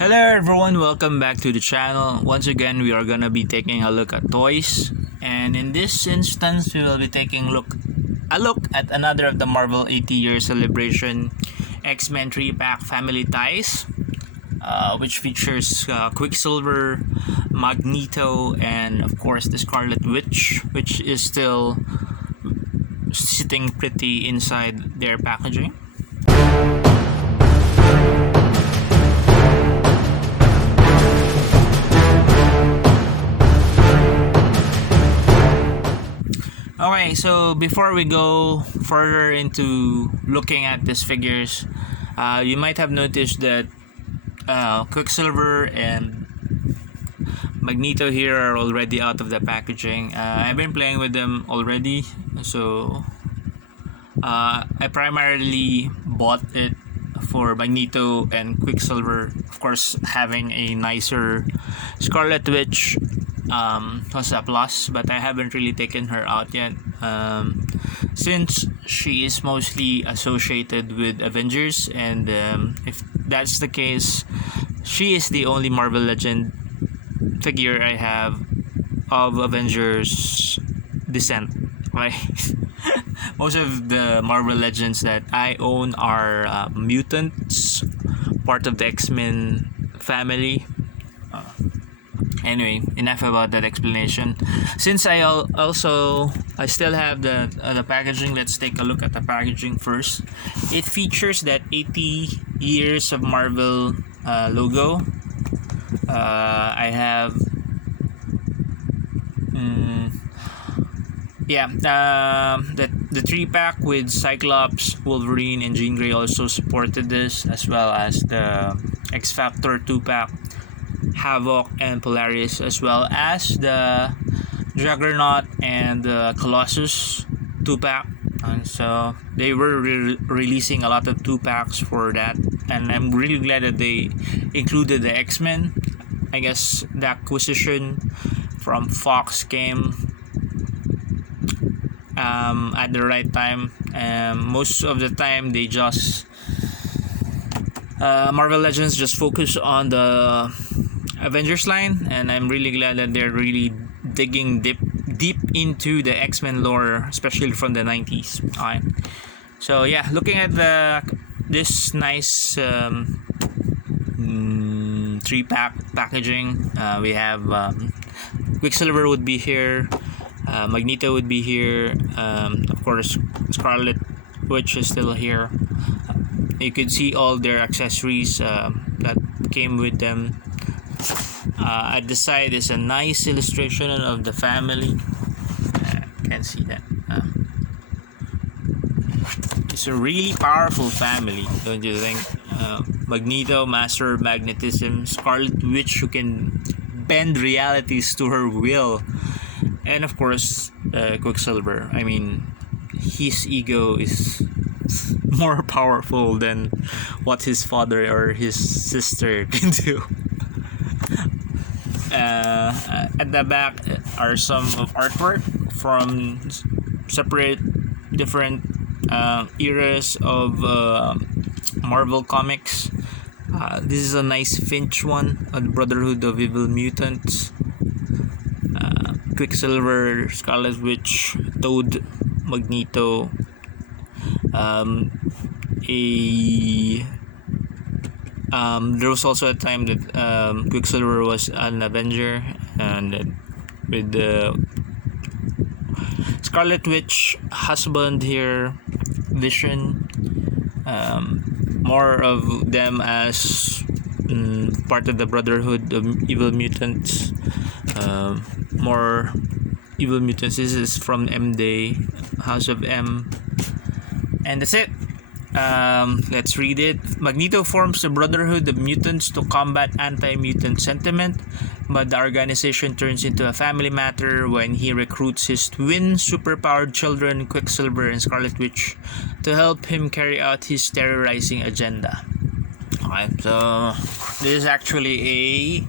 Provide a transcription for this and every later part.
Hello everyone, welcome back to the channel. Once again, we are gonna be taking a look at toys, and in this instance, we will be taking a look at another of the Marvel 80-year celebration X-Men 3-pack family ties, which features Quicksilver, Magneto, and of course the Scarlet Witch, which is still sitting pretty inside their packaging. Okay, so before we go further into looking at these figures, you might have noticed that Quicksilver and Magneto here are already out of the packaging. I've been playing with them already, so I primarily bought it for Magneto and Quicksilver. Of course, having a nicer Scarlet Witch was a plus, but I haven't really taken her out yet, since she is mostly associated with Avengers, and if that's the case, she is the only Marvel Legend figure I have of Avengers descent. Right? Most of the Marvel Legends that I own are mutants, part of the X-Men family. Anyway, enough about that explanation. Since I still have the packaging, let's take a look at the packaging first. It features that 80 years of Marvel logo. I have the 3-pack with Cyclops, Wolverine, and Jean Grey also supported this, as well as the X-Factor 2-pack, Havoc and Polaris, as well as the Juggernaut and the Colossus 2-pack. And so they were releasing a lot of 2-packs for that, and I'm really glad that they included the X-Men. I guess the acquisition from Fox came at the right time. Most of the time they just Marvel Legends just focus on the Avengers line, and I'm really glad that they're really digging deep into the X-Men lore, especially from the 90s. Alright, so yeah, looking at this nice 3-pack packaging, we have Quicksilver would be here, Magneto would be here, of course Scarlet Witch is still here. You could see all their accessories that came with them. At the side is a nice illustration of the family. Can't see that. It's a really powerful family, don't you think? Magneto, master of magnetism. Scarlet Witch, who can bend realities to her will. And of course, Quicksilver. I mean, his ego is more powerful than what his father or his sister can do. At the back are some of artwork from separate different eras of Marvel comics. This is a nice Finch one, a Brotherhood of Evil Mutants, Quicksilver, Scarlet Witch, Toad, Magneto, there was also a time that Quicksilver was an Avenger, and with the Scarlet Witch husband here, Vision, more of them as part of the Brotherhood of Evil Mutants. More Evil Mutants. This is from M Day, House of M, and that's it. Let's read it. Magneto forms the Brotherhood of Mutants to combat anti-mutant sentiment, but the organization turns into a family matter when he recruits his twin superpowered children, Quicksilver and Scarlet Witch, to help him carry out his terrorizing agenda. Alright, so this is actually a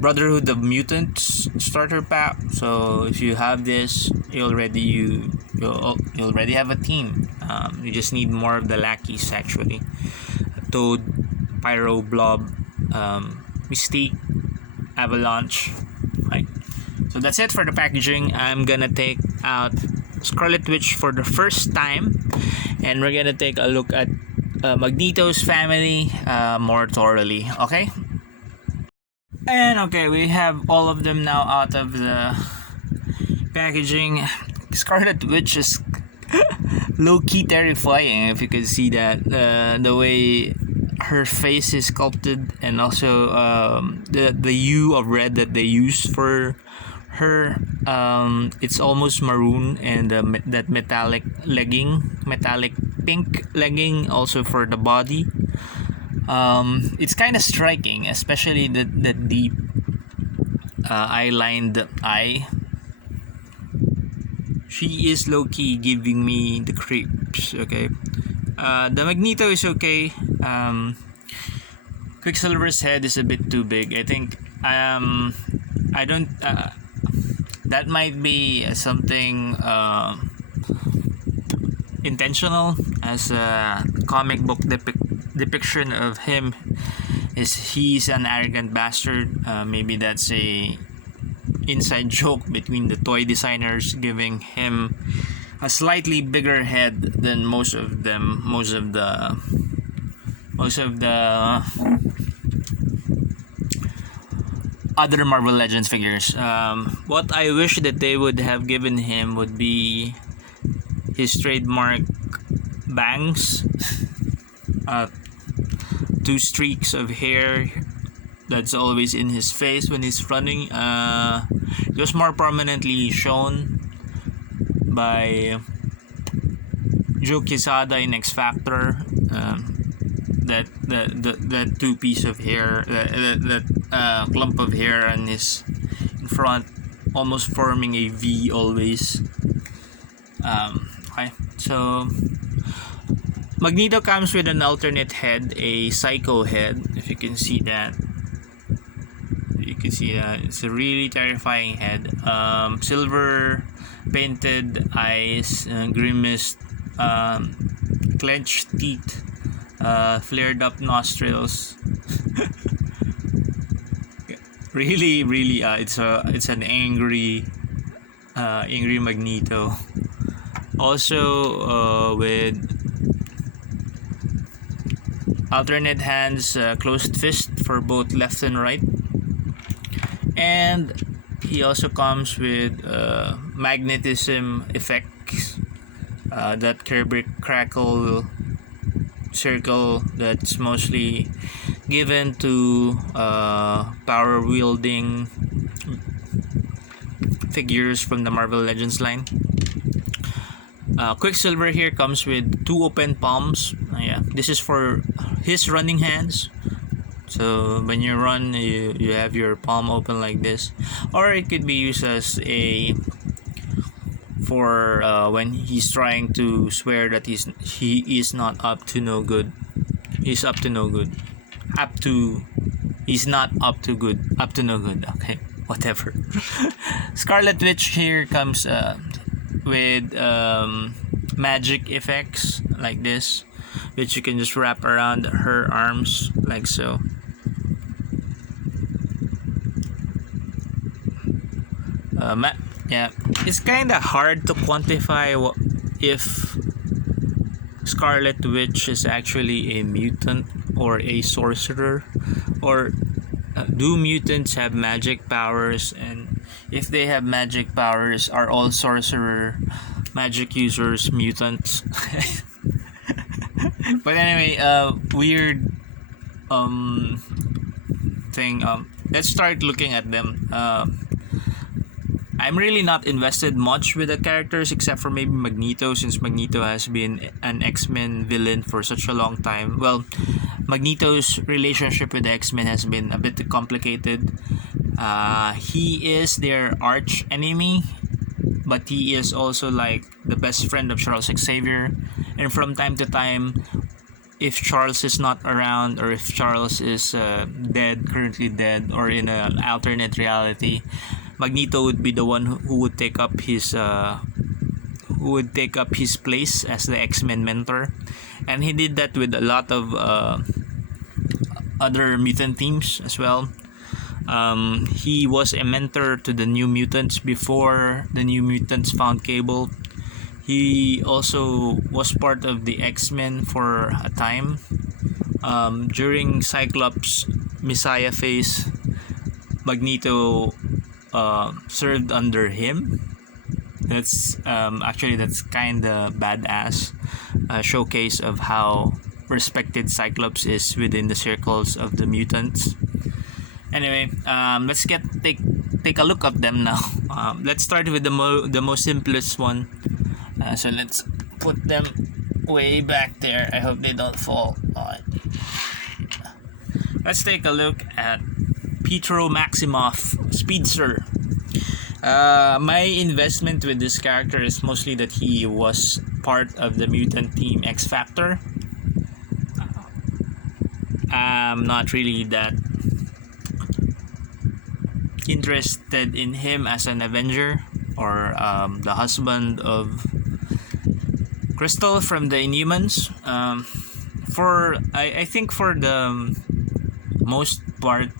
Brotherhood of Mutants starter pack. So if you have this, you already have a team. You just need more of the lackeys, actually. Toad, Pyro, Blob, Mystique, Avalanche. Right. So that's it for the packaging. I'm gonna take out Scarlet Witch for the first time, and we're gonna take a look at Magneto's family more thoroughly. Okay. And okay, we have all of them now out of the packaging. Scarlet Witch is low-key terrifying, if you can see that. The way her face is sculpted, and also the hue of red that they use for her, it's almost maroon, and that metallic pink legging also for the body. It's kind of striking, especially the deep eye-lined eye. She is low-key giving me the creeps. Okay, the Magneto is okay. Quicksilver's head is a bit too big. I think I don't. That might be something intentional, as a comic book depiction of him is he's an arrogant bastard. Maybe that's a inside joke between the toy designers, giving him a slightly bigger head than most of the other Marvel Legends figures. What I wish that they would have given him would be his trademark bangs, 2 streaks of hair that's always in his face when he's running. It was more prominently shown by Joe Quesada in X Factor. That 2 piece of hair, that clump of hair on his in front, almost forming a V always. Okay, so Magneto comes with an alternate head, a psycho head. If you can see that, it's a really terrifying head. Silver painted eyes, grimaced, clenched teeth, flared up nostrils. really, it's an angry Magneto. Also, with alternate hands, closed fist for both left and right. And he also comes with magnetism effects, that Kerbrick crackle circle that's mostly given to power wielding figures from the Marvel Legends line. Quicksilver here comes with 2 open palms. Yeah, this is for his running hands. So when you run, you have your palm open like this, or it could be used as for when he's trying to swear that he is not up to no good. He's up to no good. He's not up to good. Up to no good. Okay, whatever. Scarlet Witch here comes with magic effects like this, which you can just wrap around her arms like so. Yeah, it's kind of hard to quantify if Scarlet Witch is actually a mutant or a sorcerer, or do mutants have magic powers, and if they have magic powers, are all sorcerer magic users mutants? But anyway, weird thing. Let's start looking at them. I'm really not invested much with the characters, except for maybe Magneto, since Magneto has been an X-Men villain for such a long time. Well, Magneto's relationship with the X-Men has been a bit complicated. He is their arch enemy, but he is also like the best friend of Charles Xavier. And from time to time, if Charles is not around, or if Charles is currently dead, or in an alternate reality, Magneto would be the one who would take up his place as the X-Men mentor. And he did that with a lot of other mutant teams as well. He was a mentor to the New Mutants before the New Mutants found Cable. He also was part of the X-Men for a time. During Cyclops' Messiah phase, Magneto served under him. That's kind of badass showcase of how respected Cyclops is within the circles of the mutants. Anyway, let's take a look at them now. Let's start with the most simplest one. So let's put them way back there. I hope they don't fall. Let's take a look at Petro Maximoff, Speedster. My investment with this character is mostly that he was part of the mutant team X Factor. I'm not really that interested in him as an Avenger or the husband of Crystal from the Inhumans. I think for the most part,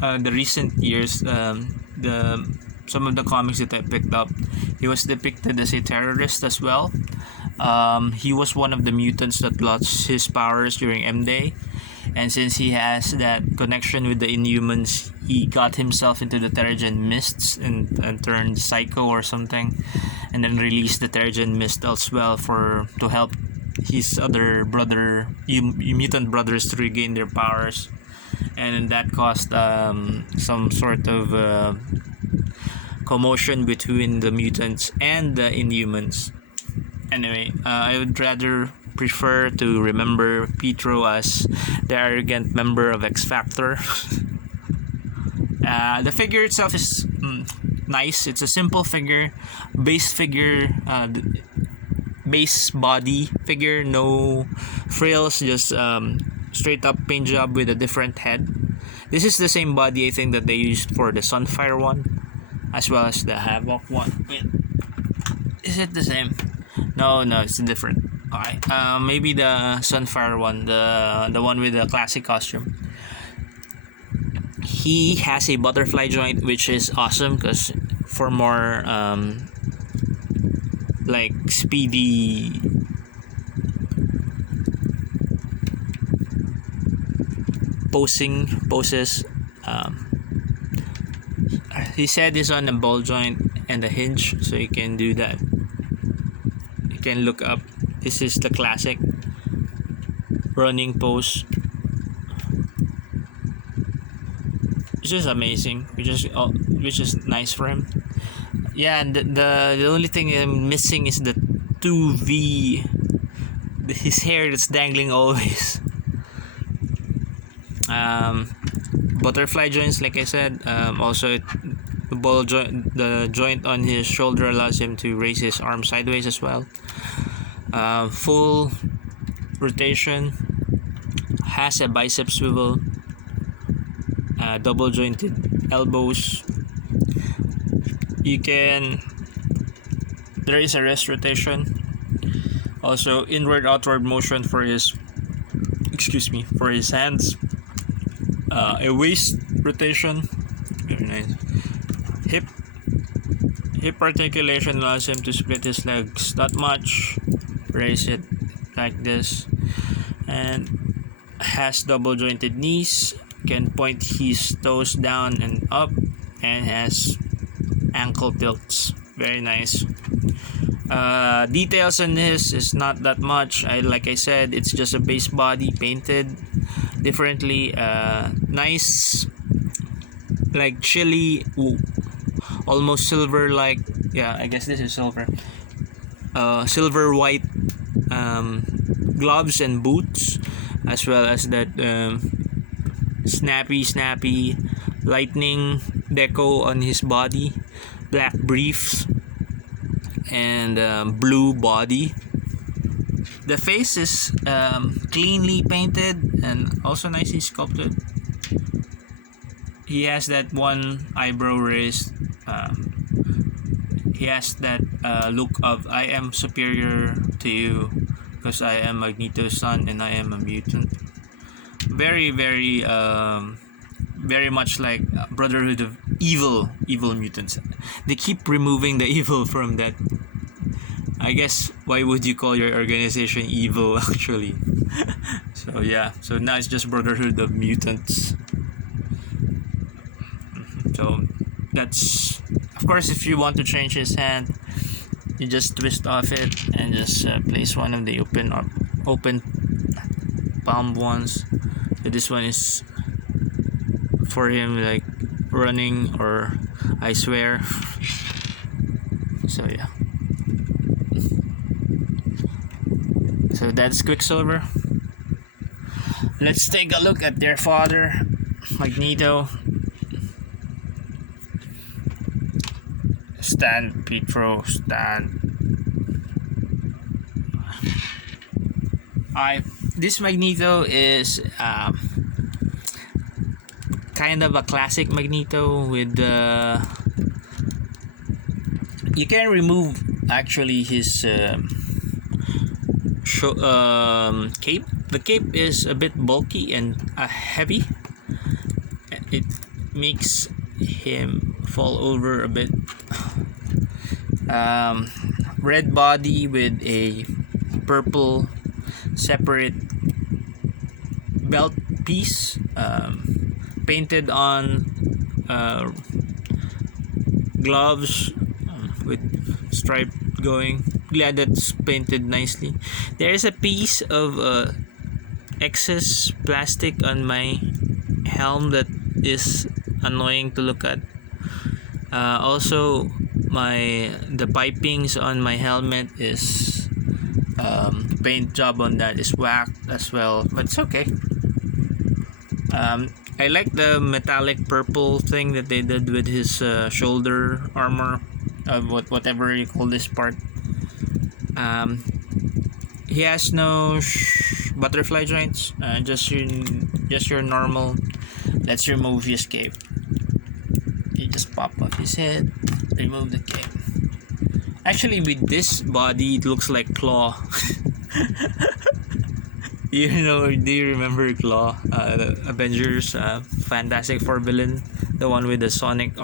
the recent years, some of the comics that I picked up, he was depicted as a terrorist as well. He was one of the mutants that lost his powers during M-Day, and since he has that connection with the Inhumans, he got himself into the Terrigen Mists and turned psycho or something, and then released the Terrigen Mist as well to help his other mutant brothers to regain their powers, and that caused some sort of commotion between the mutants and the Inhumans. Anyway, I would rather prefer to remember Petro as the arrogant member of X Factor. The figure itself is nice. It's a simple figure, base body figure, no frills, just straight up paint job with a different head. This is the same body I think that they used for the Sunfire one, as well as the Havoc one. Wait, is it the same? No, it's different. Okay, maybe the Sunfire one, the one with the classic costume. He has a butterfly joint, which is awesome because for more like speedy poses. His head is on a ball joint and a hinge, so you can do that. You can look up. This is the classic running pose, which is amazing, which is nice for him. Yeah, and the only thing I'm missing is the 2V, his hair that's dangling always. Butterfly joints, like I said. Also, the joint on his shoulder allows him to raise his arm sideways as well. Full rotation, has a bicep swivel, double jointed elbows. There is a wrist rotation, also inward outward motion for his hands, a waist rotation, very nice. Hip articulation allows him to split his legs that much, raise it like this, and has double jointed knees, can point his toes down and up, and has ankle tilts. Very nice. Details on this is not that much. Like I said, it's just a base body painted differently. Nice, like chilly, almost silver like. Yeah, I guess this is silver. Silver white gloves and boots, as well as that snappy lightning deco on his body, black briefs, and blue body. The face is cleanly painted and also nicely sculpted. He has that one eyebrow raised. He has that look of I am superior to you because I am Magneto's son and I am a mutant. very very much like Brotherhood of evil mutants. They keep removing the evil from that. I guess why would you call your organization evil actually? So yeah, so now it's just Brotherhood of Mutants. So that's, of course, if you want to change his hand, you just twist off it and just place one of the open palm ones. So this one is for him like running, or I swear. So yeah. So that's Quicksilver. Let's take a look at their father, Magneto. Stand, Petro, stand. This Magneto is kind of a classic Magneto with you can remove actually his cape. The cape is a bit bulky and heavy. It makes him fall over a bit. Red body with a purple separate belt piece, painted on gloves with stripe going. Glad that's painted nicely. There is a piece of excess plastic on my helm that is annoying to look at. Also, the pipings on my helmet is paint job on that is whacked as well, but it's okay. I like the metallic purple thing that they did with his shoulder armor, whatever you call this part. He has no butterfly joints, just your normal. Let's remove his cape. You just pop off his head, remove the cape. Actually, with this body, it looks like Claw. Do you remember Claw? The Avengers Fantastic Four villain, the one with the sonic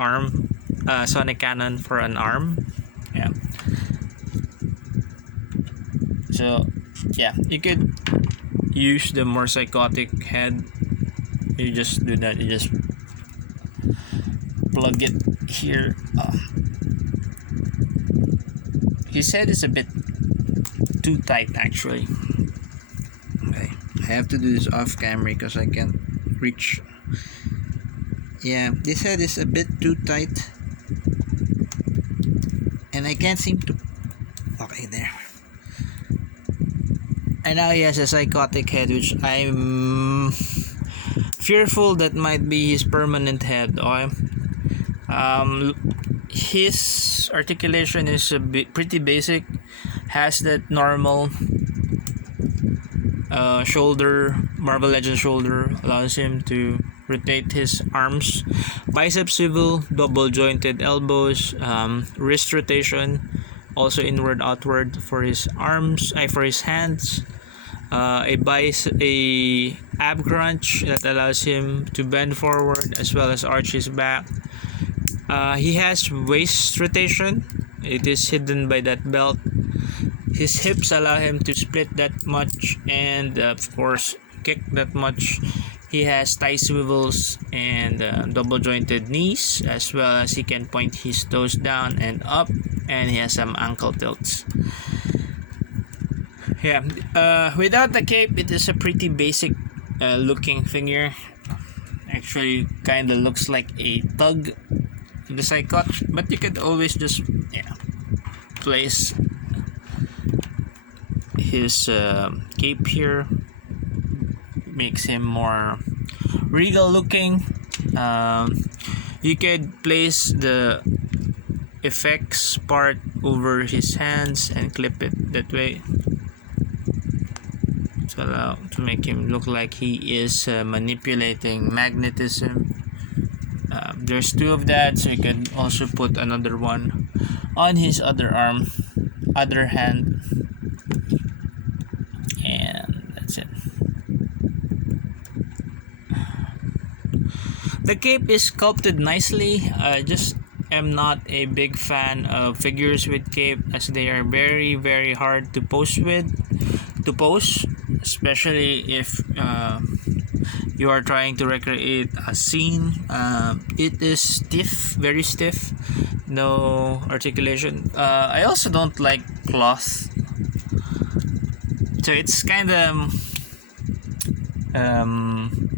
cannon for an arm. Yeah. So yeah, you could use the more psychotic head. You just do that. You just plug it here. His head is a bit too tight actually. Okay, I have to do this off camera because I can't reach. Yeah, this head is a bit too tight, and I can't seem to. Okay, there. And now he has a psychotic head, which I'm fearful that might be his permanent head. His articulation is pretty basic. Has that normal shoulder, Marvel Legends shoulder, allows him to rotate his arms. Bicep swivel, double jointed elbows, wrist rotation, also inward outward for his arms, for his hands. A ab crunch that allows him to bend forward as well as arch his back. He has waist rotation. It is hidden by that belt. His hips allow him to split that much and of course kick that much. He has thigh swivels and double jointed knees, as well as he can point his toes down and up, and he has some ankle tilts. Yeah, without the cape, it is a pretty basic looking figure. Actually, kind of looks like a thug, the psychot, but you could always just place his cape here. Makes him more regal looking. You could place the effects part over his hands and clip it that way to make him look like he is manipulating magnetism. There's two of that, so you can also put another one on his other hand, and that's it. The cape is sculpted nicely. I just am not a big fan of figures with cape, as they are very, very hard to pose, especially if you are trying to recreate a scene. It is stiff, very stiff, no articulation. I also don't like cloth, so it's kind of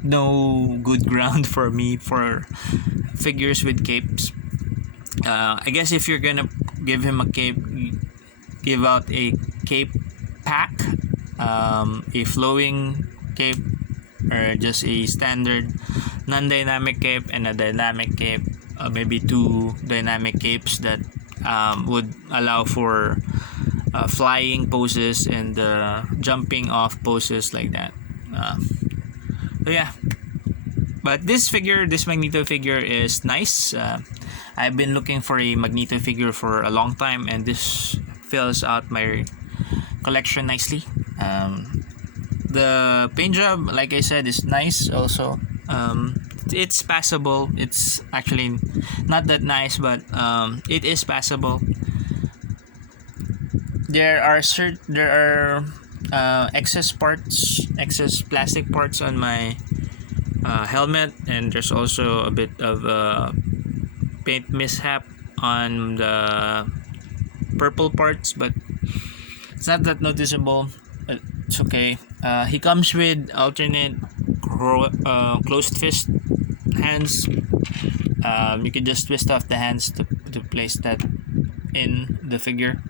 no good ground for me for figures with capes. I guess if you're gonna give him a cape, give out a cape pack, a flowing cape, or just a standard non-dynamic cape and a dynamic cape. Maybe 2 dynamic capes that would allow for flying poses and jumping off poses like that. So yeah, but this Magneto figure is nice. I've been looking for a Magneto figure for a long time, and this fills out my collection nicely. The paint job, like I said, is nice also. It's passable. It's actually not that nice, but it is passable. There are excess plastic parts on my helmet, and there's also a bit of paint mishap on the purple parts, but it's not that noticeable. It's okay. He comes with alternate closed fist hands. You can just twist off the hands to place that in the figure.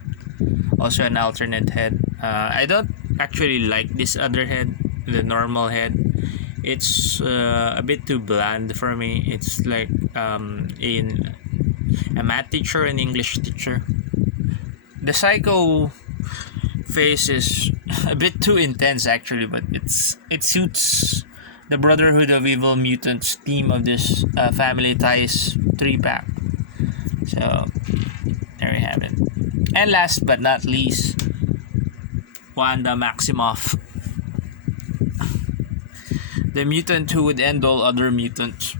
Also an alternate head. I don't actually like this other head, the normal head. It's a bit too bland for me. It's like a math teacher, an English teacher. The psycho face is a bit too intense actually, but it suits the Brotherhood of Evil Mutants theme of this Family Ties 3-pack. So there you have it. And last but not least, Wanda Maximoff, the mutant who would end all other mutants.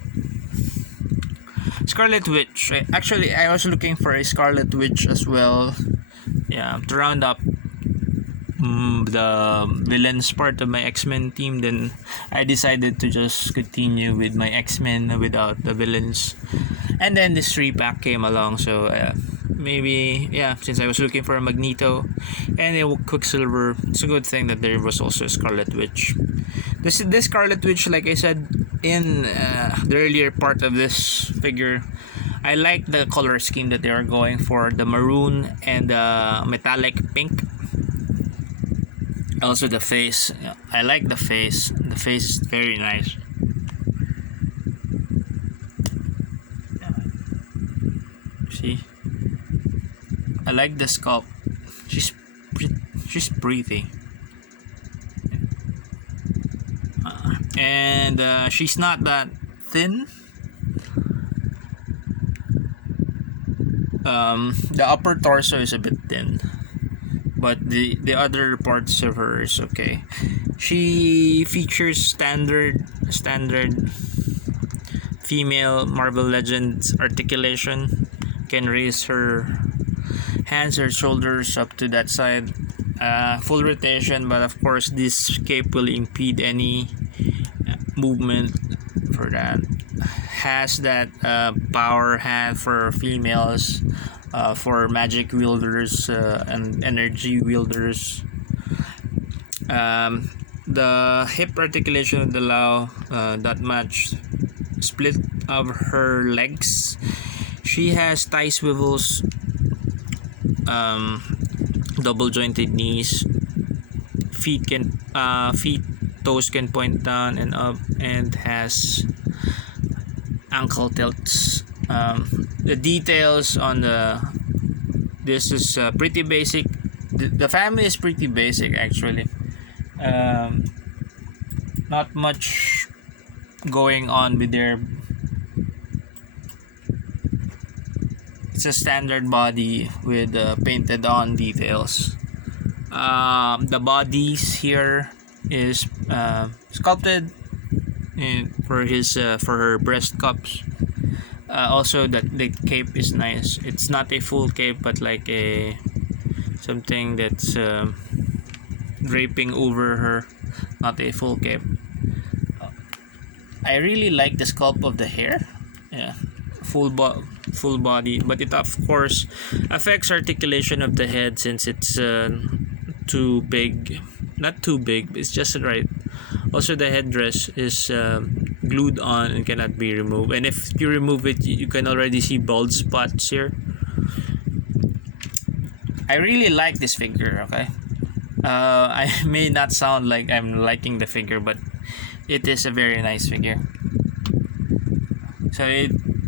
Scarlet Witch. I was looking for a Scarlet Witch as well. Yeah, to round up the villains part of my X-Men team. Then I decided to just continue with my X-Men without the villains. And then this 3-pack came along, so maybe, yeah, since I was looking for a Magneto and a Quicksilver, it's a good thing that there was also a Scarlet Witch. This Scarlet Witch, like I said in the earlier part of this figure, I like the color scheme that they are going for, the maroon and the metallic pink. Also the face, I like the face. The face is very nice. See, I like the sculpt. She's breathing, and she's not that thin. The upper torso is a bit thin, but the other parts of her is okay. She features standard female Marvel Legends articulation. Can raise her hands or shoulders up to that side. Full rotation, but of course this cape will impede any movement for that. Has that power hand for females, for magic wielders and energy wielders. The hip articulation would allow that much split of her legs. She has thigh swivels, double jointed knees, toes can point down and up, and has ankle tilts. The details on this is pretty basic. The family is pretty basic actually. Not much going on with their. It's a standard body with painted on details. The bodies here is sculpted and for her breast cups. Also, the cape is nice. It's not a full cape, but like a something that's draping over her, not a full cape. I really like the sculpt of the hair. Yeah, full body, but it of course affects articulation of the head since it's too big. Not too big, it's just right. Also, the headdress is glued on and cannot be removed, and if you remove it, you can already see bald spots here. I really like this figure. Okay, I may not sound like I'm liking the figure, but it is a very nice figure. So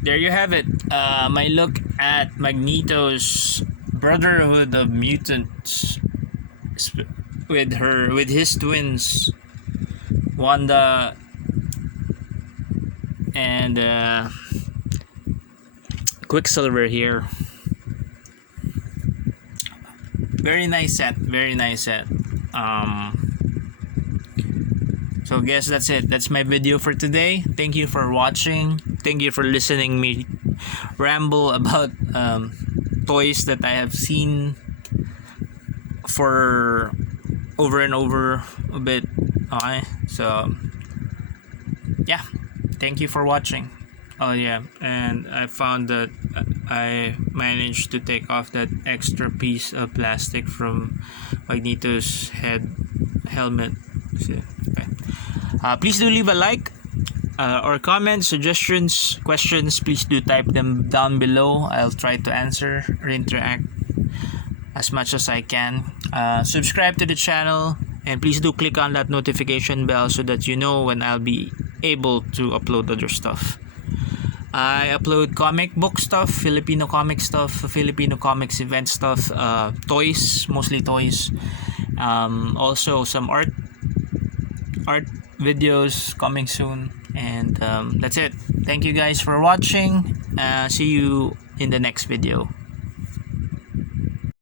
there you have it. My look at Magneto's Brotherhood of Mutants with his twins, Wanda and Quicksilver here. Very nice set. So guess that's it. That's my video for today. Thank you for watching. Thank you for listening me ramble about toys that I have seen for over and over a bit. Okay, so yeah, thank you for watching. Oh yeah, and I found that I managed to take off that extra piece of plastic from Magneto's helmet. So, okay. Please do leave a like or comments, suggestions, questions. Please do type them down below. I'll try to answer or interact as much as I can. Subscribe to the channel, and please do click on that notification bell so that you know when I'll be able to upload other stuff. I upload comic book stuff, Filipino comic stuff, Filipino comics event stuff, toys, mostly toys. Also some art videos coming soon, and that's it. Thank you guys for watching. See you in the next video.